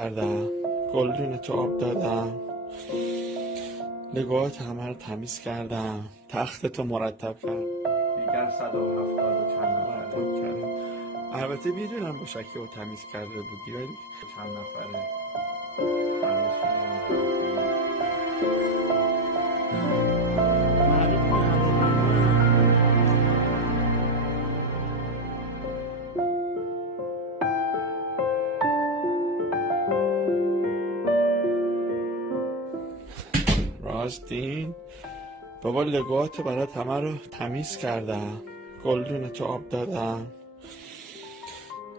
کردم، گلدون تو آب دادم، نگاهات همه رو تمیز کردم، تخت تو مرتب کردم، دیگر 170 و چند نفره کردم. البته میدونم با شکی رو تمیز کرده بودی ولی چند نفره چندشون راستین بابا نگاهاتو برات همه رو تمیز کردم، گلدون تو آب دادم،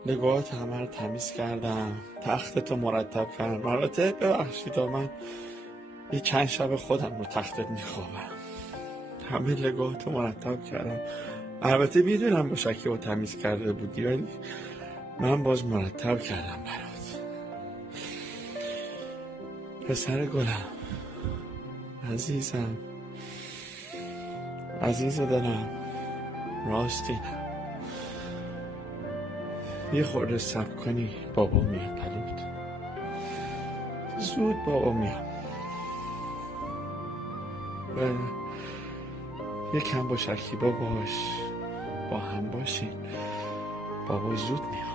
نگاهات همه رو تمیز کردم، تخت تو مرتب کردم. البته ببخشید من یه چند شب خودم رو تختت میخوابم، همه نگاهاتو مرتب کردم. البته میدونم با شکی رو تمیز کرده بودی ولی من باز مرتب کردم برات. پسر گلم، عزیزم، عزیز دلم، راستینم، یه خورده صبر کنی بابا میاد پلوت، زود بابا میاد. یکم با شکیبا باش، با هم باشین، بابا زود میاد.